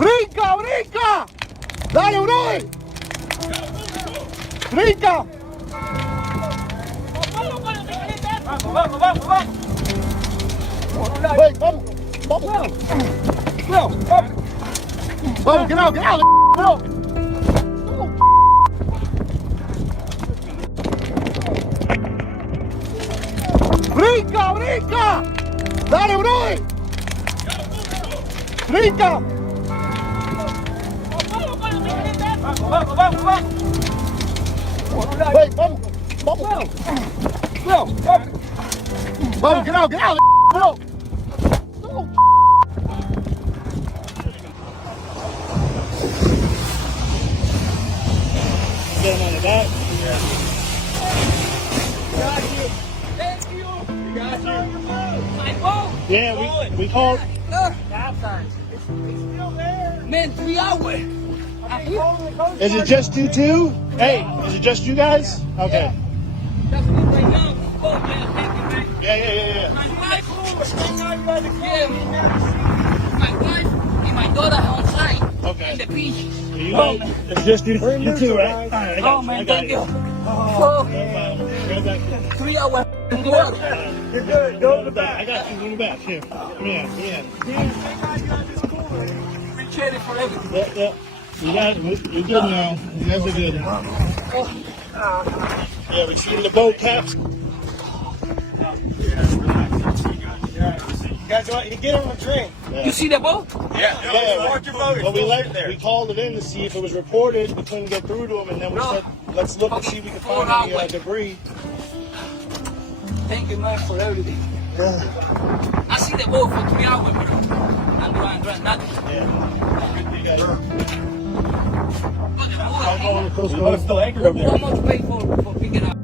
Brinca, brinca. Dale, bro. Brinca. Vamos, vamos, vamos. Ven, vamos. Vamos. Vamos, get out, bro. Brinca, brinca. Dale, bro. Brinca. Vamos, vamos, vamos. Ven, vamos. Vamos. Vamos, get out, bro. Get him on the back. Got you. Thank you. You got you. My phone. Yeah, we called. Stop sign. It's still there. Man, 3 hours. Is it just you two? Hey, is it just you guys? Okay. That's what right now. Oh, yeah, thank you, man. Yeah. My wife, my wife and my daughter are on site. Okay. In the beach. You guys, it's just you two, right? All right, I got Oh, you. man, I got thank you. you. No Oh, problem. 3 hours. You're good. Go to the back. I got you in the back. Here. Come here. Appreciate it for everything. Yep. You guys, you're good now. You guys are good. Yeah, we see the boat caps. You guys want you get on the train? You see the boat? We called it in to see if it was reported. We couldn't get through to them, and then we said, let's look and see if we can find any debris. Thank you, man, for everything. I see the boat for 3 hours, bro. I'm doing nothing. Yeah. You guys. How Still anchored over there. much pay for picking up?